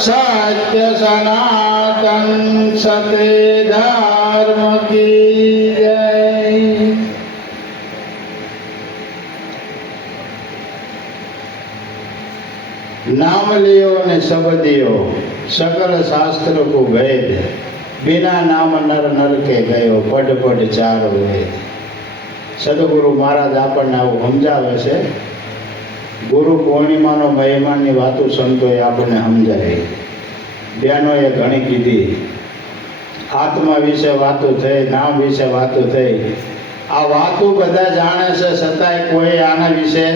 सत्य सनातन सत्य धर्म की जय। नाम लियो ने शब्दियो सकल शास्त्र को वेद, बिना नाम नर नर के गयो पढ़ पढ़ चार वेद। સદગુરુ મહારાજ આપણને આવું સમજાવે છે. ગુરુ પૂર્ણિમાનો મહેમાનની વાતો સંતોએ આપણને સમજાવી. બહેનોએ ઘણી કીધી. આત્મા વિશે વાતો થઈ, નામ વિશે વાતો થઈ. આ વાતો બધા જાણે છે, છતાંય કોઈ આના વિશે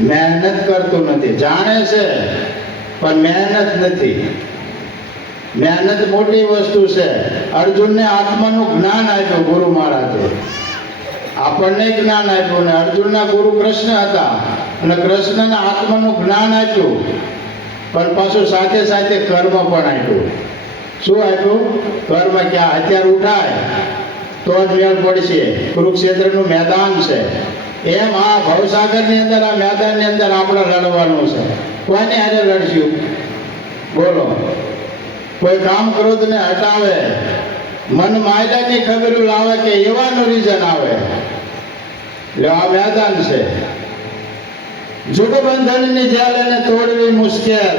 મહેનત કરતું નથી. જાણે છે પણ મહેનત નથી. મહેનત મોટી વસ્તુ છે. અર્જુનને આત્માનું જ્ઞાન આપ્યું ગુરુ મહારાજે. આપણને જ્ઞાન આપ્યું ને અર્જુનના ગુરુ કૃષ્ણ હતા અને કૃષ્ણના આત્માનું જ્ઞાન આપ્યું, પણ પાછું સાથે સાથે કર્મ પણ આપ્યું. શું આપ્યું? કર્મ. ક્યાં હથિયાર ઉઠાય તો જ મેળ પડશે. કુરુક્ષેત્રનું મેદાન છે. એમ આ ભવસાગરની અંદર, આ મેદાનની અંદર આપણે લડવાનું છે. કોઈને હારે લડશું? બોલો. કોઈ કામ ક્રોધને હટાવે, મન માયદાની ખબર લાવે કે એવાનું રીઝન આવે. એટલે આ મેદાન છે. જુગબંધનની જેલ એને તોડવી મુશ્કેલ.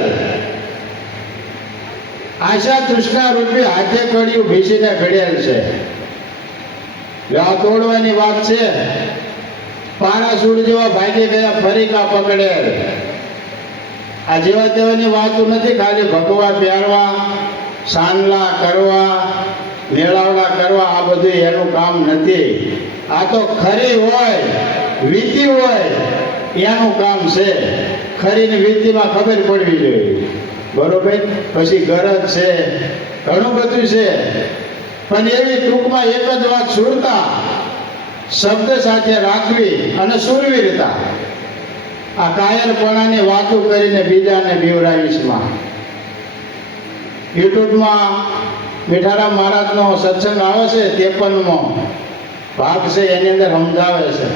આશા તૃષ્ણા રૂપી હાથે કડિયું ભીસીને ઘડેલ છે. એટલે આ તોડવાની વાત છે. પારાસુર જેવા ભાગી ગયા ફરી કા પકડેલ. આ જેવા તેવાની વાતો નથી. ખાલી ભગવા પહેરવા, સાનલા કરવા, મેળાવડા કરવા, આ બધું એનું કામ નથી. આ તો ખરી હોય, વીતી હોય એનું કામ છે. ખરી ને વીતીમાં ખબર પડવી જોઈએ. બરોબર. પછી ગરજ છે, ઘણું બધું છે. પણ એવી ટૂંકમાં એક જ વાત, સુરતા શબ્દ સાથે રાખવી અને સુરવીરતા. આ કાયરપણાની વાતો કરીને બીજાને બીવરાવીશમાં. યુટ્યુબમાં મીઠારામ મહારાજનો સત્સંગ આવે છે, 53મો ભાગ છે, એની અંદર સમજાવે છે.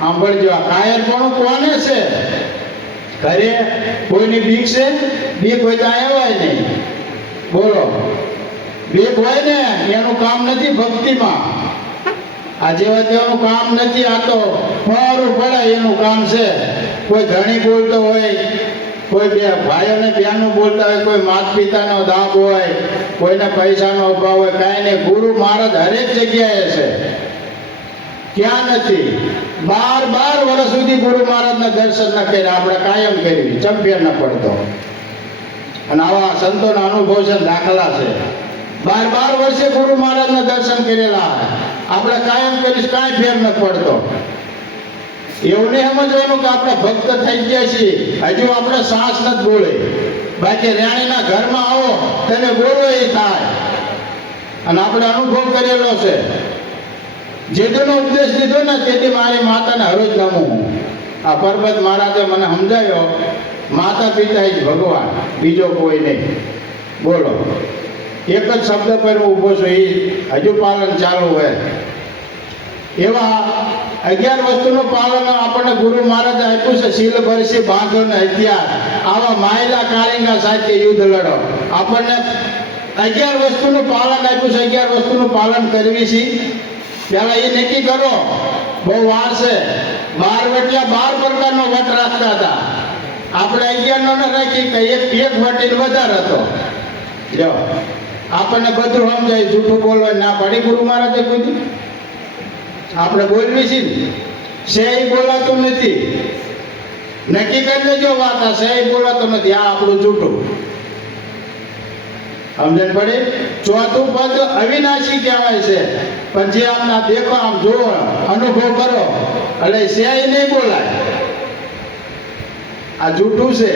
સાંભળજો. આ કાયરપણું કોને છે? ઘરે કોઈની બીક છે? બીક હોય તો આવ્યા નહીં. બોલો. બીક હોય ને એનું કામ નથી ભક્તિમાં. આ જેવા તેવાનું કામ નથી. આ તો ફરું પડે એનું કામ છે. કોઈ ધણી બોલતો હોય, કોઈ બે ભાઈઓને બહેનું બોલતા હોય, કોઈ માતા પિતાનો દાબ હોય, કોઈને પૈસાનો અભાવ હોય, કાંઈ નહીં. ગુરુ મહારાજ હરેક જગ્યાએ છે. ક્યાં નથી? 12 વર્ષ સુધી ગુરુ મહારાજના દર્શન ન કર્યા. આપણે કાયમ કરવી, ચંપિયન ન પડતો. અને આવા સંતોના અનુભવ છે, દાખલા છે. 12 વર્ષે ગુરુ મહારાજના દર્શન કરેલા. આપણે કાયમ કરીશ, કાંઈ ફેર ન પડતો. એવું નહીં સમજવાનું કે આપણે ભક્ત થઈ ગયા છીએ, હજુ આપણે શ્વાસ નથી બોલે. બાકી રાણીના ઘરમાં આવો તેને બોલો એ થાય. અને આપણે અનુભવ કરેલો છે. જેદુનો ઉપદેશ દીધો ને તેથી મારી માતાને હરોજ નમું. આ પર્વત મહારાજે મને સમજાયો, માતા પિતા જ ભગવાન, બીજો કોઈ નહીં. બોલો. એક જ શબ્દ પર હું ઊભો છું, એ હજુ પાલન ચાલુ હોય. એવા 11 વસ્તુનું પાલન આપણને ગુરુ મહારાજે આપ્યું છે. શીલ ભરસી બાંધો ને હથિયાર. આવા માયલા કાળિંગા સાથે યુદ્ધ લડો. આપણને 11 વસ્તુનું પાલન આપ્યું છે. 11 વસ્તુનું પાલન કરવી છે. પહેલા એ નક્કી કરો. બહુ વાર છે. 12 વટલા 12 પ્રકારનો વટ રાખતા હતા. આપણે 11 નો ન રાખી કે એક વટીને વધારે હતો. જો આપણને બધું સમજાય. જૂઠું બોલવા ના પાડી ગુરુ મહારાજે કોઈ. આપણે બોલવી છે ને, સહી બોલાતું નથી. નક્કી કરી લેજો વાત, આ સહી બોલાતું નથી, આ આપણું જૂઠું. સમજણ પડે? ચોથું પદ અવિનાશી કહેવાય છે. પણ જે આમ દેખો, આમ જુઓ, અનુભવ કરો, એટલે સહી નહીં બોલાય. આ જૂઠું છે.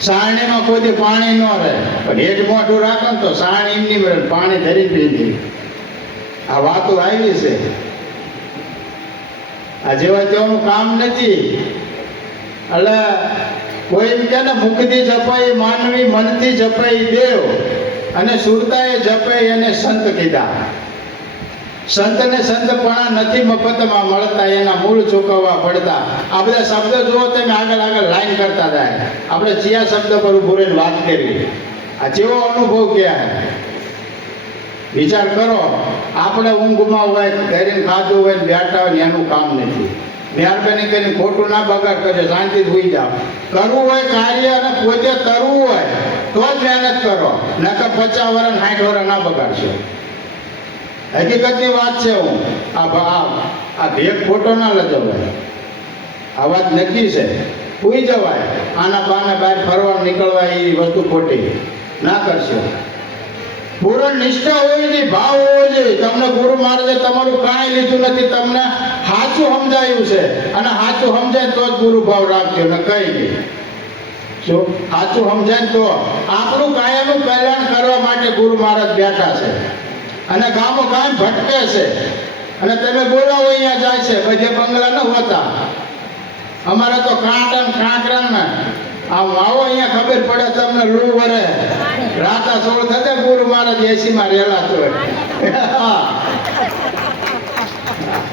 સારણીમાં કોઈ પાણી ન રહે, પણ હેઠ મોઢું રાખો ને તો સારણી એમની મળે, પાણી ધરી પીધી. આ વાતો આવી છે. આ જેવા તેવાનું કામ નથી. એટલે કોઈ એમ કે ને, મુખથી જપાય માનવી, મનથી જપાય દેવ, અને સુરતાએ જપાય એને સંત કીધા. સંતને સંતપણા નથી મફતમાં મળતા, એના મૂળ ચૂકવવા પડતા. આ બધા શબ્દ જુઓ તમે, આગળ આગળ લાઈન કરતા જાય. આપણે ચિયા શબ્દ પર ઉભું રહીને વાત કરી. આ જેવો અનુભવ ક્યાં વિચાર કરો. આપણે ઊંઘમાં હોય, ઘરે ખાધું હોય ને બેઠા હોય એનું કામ નથી. મહેરબાની કરીને ખોટું ના બગાડ કરજો, શાંતિથી સુઈ જાઓ. કરવું હોય કાર્ય અને પોતે કરવું હોય તો જ મહેનત કરો, નકર 50 વર્ષ 60 વર્ષ ના બગાડશો. હકીકતની વાત છે. હું આ ભેગ ખોટો ના લજવાય. આ વાત નક્કી છે. સુઈ જવાય, આના બાના બહાર ફરવા નીકળવા એ વસ્તુ ખોટી ના કરશો. પૂર્ણ નિષ્ઠા હોવી જોઈએ, ભાવ હોવો જોઈએ. તમને ગુરુ મહારાજે તમારું કાંઈ લીધું નથી, તમને સાચું સમજાયું છે, અને સાચું સમજાય તો જ ગુરુ ભાવ રાખજો ને કઈ નહીં. શું સાચું સમજાય તો આપણું કાયમનું કલ્યાણ કરવા માટે ગુરુ મહારાજ બેઠા છે, અને ગામો ગામ ભટકે છે. અને તમે બોલાવો અહીંયા જાય છે, બધે બંગલા ન હોતા. અમારે તો કાંટા ને કાંકરા ને આમ આવો અહીંયા ખબર પડે તમને. લૂ વરે રાતા સોળ થતે ગુરુ મહારાજ 80 માં રહેલા તો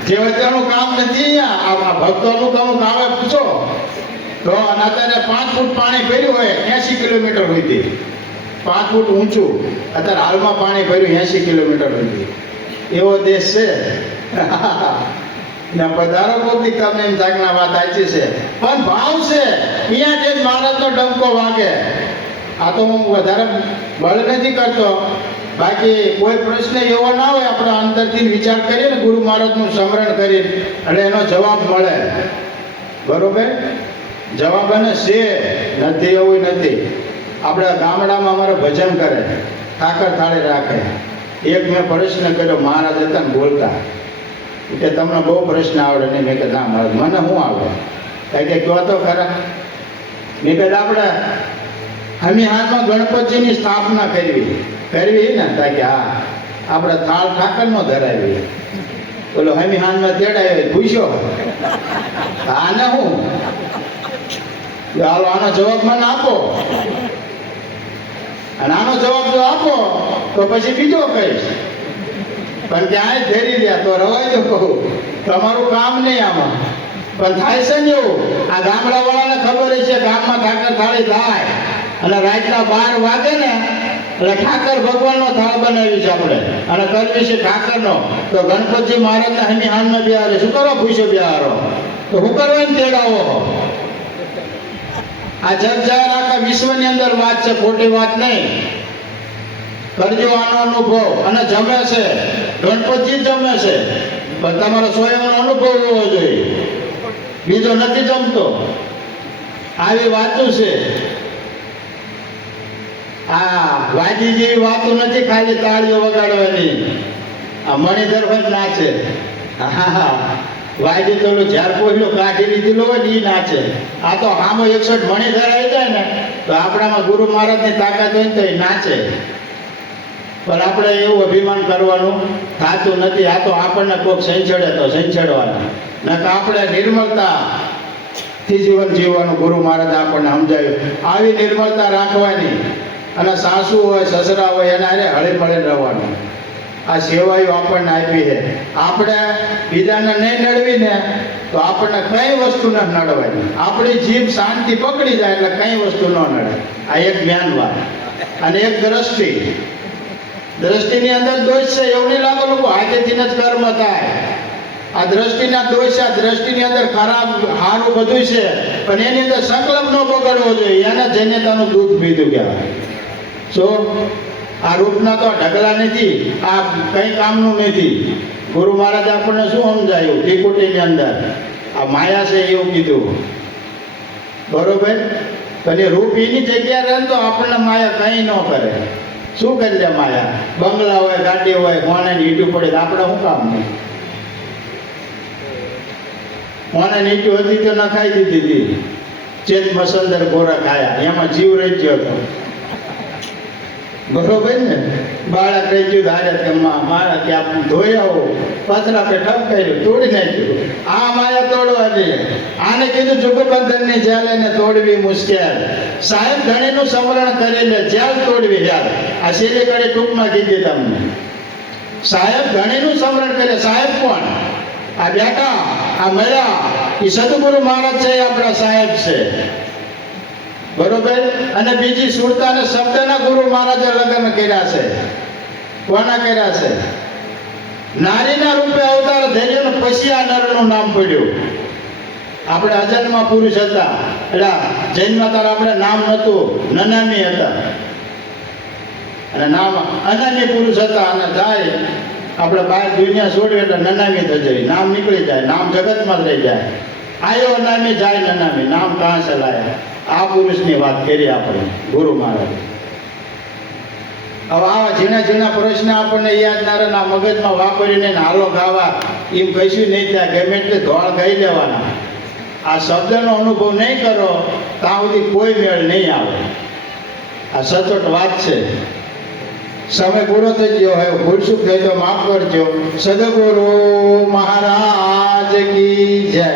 જે વચ્ચેનું કામ નથી. આ ભક્તોનું કામ આવે પૂછો તો. અને અત્યારે 5 ફૂટ પાણી ભર્યું હોય 80 કિલોમીટર સુધી, 5 ફૂટ ઊંચું અત્યારે હાલમાં પાણી ભર્યું 80 કિલોમીટર સુધી. એવો દેશ છે. ને પધારો કોકથી તમને એમ જાગના વાત સાચી છે, પણ ભાવ છે અહીંયા જે મહારાજનો ડંકો વાગે. આ તો હું વધારે બળ નથી કરતો, બાકી કોઈ પ્રશ્ન એવો ના હોય આપણે અંતરથી વિચાર કરીએ ને ગુરુ મહારાજનું સ્મરણ કરીએ એટલે એનો જવાબ મળે. બરોબર, જવાબ એને છે નથી એવું નથી. આપણે ગામડામાં અમારે ભજન કરે, ઠાકર થાળી રાખે. એક મેં પ્રશ્ન કર્યો, મહારાજ હતા ને બોલતા કે તમને બહુ પ્રશ્ન આવડે નહીં. મેં કહ્યું ના મહારાજ મને શું આવડે? કારણ કે કહો તો ખરા. મેં કહ્યું આપણે હમીહારમાં ગણપતિની સ્થાપના કરવી ને તા કે હા આપણે થાળ ઠાકરનો ધરાવી. બોલો હમીહાનમાં તેડાવ્યો પૂછ્યો આને હું હાલો આનો જવાબ મને આપો, અને આનો જવાબ જો આપો તો પછી બીજો કહીશ. પણ ક્યાંય ધેરી રહ્યા તો રવાઈ દો, કહું તમારું કામ નહીં આમાં. પણ થાય છે ને એવું, આ ગામડા વાળાને ખબર છે ગામમાં ઠાકર થાળી થાય અને રાતના 12 વાગે ને એટલે ઠાકર ભગવાનનો થાળ બનાવી છે આપણે, અને કરવી છે ઠાકરનો. તો ગણપતજી મહારાજના હમીહાનમાં બિહારે શું કરો? પૂછો બિહારો તો શું કરવાનું તેડાવો? આ જગ જાહેર આખા વિશ્વની અંદર વાત છે, ખોટી વાત નહીં. કરજો આનો અનુભવ. અને જમે છે ગણપતજી જમે છે, પણ તમારો સ્વયંનો અનુભવ હોવો જોઈએ, બીજો નથી જમતો. આવી વાતો છે. આ વાજી જેવી વાતો નથી ખાલી તાળીઓ વગાડવાની. આ મણિધર ભાઈ નાચે. હા વાજી તો જ્યાર પહેલું કાઢી લીધેલો હોય ને એ નાચે. આ તો આમો 61 મણિધર આવી જાય ને તો આપણામાં ગુરુ મહારાજની તાકાત હોય ને તો એ નાચે. પણ આપણે એવું અભિમાન કરવાનું થતું નથી. આ તો આપણને કોઈક સંચડે તો સંચડવાના, નકર આપણે નિર્મળતાથી જીવન જીવવાનું ગુરુ મહારાજ આપણને સમજાવ્યું. આવી નિર્મળતા રાખવાની, અને સાસુ હોય સસરા હોય એને અરે હળી મળીને રહેવાનું. આ સેવાઓ આપણને આપી છે. આપણે બીજાને નહીં નડવી ને તો આપણને કઈ વસ્તુ ન નડવાની. આપણી જીભ શાંતિ પકડી જાય એટલે કઈ વસ્તુ ન નડે. આ એક જ્ઞાન વાત. અને એક દ્રષ્ટિની અંદર દોષ છે એવું નહીં લાગો લોકો હાથેથી જ કર્મ થાય. આ દ્રષ્ટિના દોષ છે. આ દ્રષ્ટિની અંદર ખરાબ સારું બધું છે, પણ એની અંદર સંકલ્પ ન બગડવો જોઈએ. એના જન્યતાનું દૂધ પીધું કહેવાય. શું આ રૂપના તો ઢગલા નથી, આ કઈ કામનું નથી. ગુરુ મહારાજ આપણને શું સમજાયું ત્રિકુટીની અંદર? આ માયા છે એવું કીધું. બરોબર, પણ એ રૂપ એની જગ્યા રહે તો આપણને માયા કંઈ ન કરે. શું કરી લે માયા? બંગલા હોય, ગાડી હોય, કોને ઈટું પડે આપણે શું કામ નહીં? કોને ઈટું હતી તો ના ખાઈ દીધી હતી. ચેત મસંદર ગોરા ખાયા, એમાં જીવ રહી ગયો હતો. બરોબર ને? બાળક રહી ગયું ધારે કે મારા ત્યાં ધોઈ આવો, પથરા પે ઠપ કર્યું, તોડી નાખ્યું. આ માયા તોડવાની. આને કીધું જુગબંધનની જેલ એને તોડવી મુશ્કેલ. સાહેબ ધણીનું સ્મરણ કરી લે, જેલ તોડવી યાર. આ શેરી કડે ટૂંકમાં કીધી તમને. સાહેબ ધણીનું સ્મરણ કરે. સાહેબ કોણ? આ બેટા, આ મળ્યા એ સદગુરુ મહારાજ છે, એ આપણા સાહેબ છે. બરોબર. અને બીજી સુરતા અને શબ્દના ગુરુ મહારાજે લગ્ન કર્યા છે. કોના કર્યા છે? નારીના રૂપે અવતાર ધર્યો ને પછી આ નરનું નામ પડ્યું. આપણે અજન્મા પુરુષ હતા, એટલે જૈનમાં તાર આપણે નામ નહોતું, નનામી હતા, અને નામ અનામી પુરુષ હતા. અને જાય આપણે બહાર દુનિયા છોડવી એટલે નનામી થઈ જાય, નામ નીકળી જાય, નામ જગતમાં જ રહી જાય. આયો અનામી જાય નનામી, નામ કાં ચલાય. આ પુરુષની વાત કરી આપણે ગુરુ મહારાજ. હવે આવા ઝીણા ઝીણા પ્રશ્ન આપણને યાદ ના રહે, મગજમાં વાપરીને હાલો ગાવા એમ કશું નહીં થાય. ગમે એટલે ધોળ ગાઈ દેવાના. આ શબ્દનો અનુભવ નહીં કરો ત્યાં સુધી કોઈ મેળ નહીં આવે. આ સચોટ વાત છે. સમય પૂરો થઈ ગયો હોય, ભૂલચૂક થઈ તો માફ કરજો. સદગુરુ મહારાજ કી જય.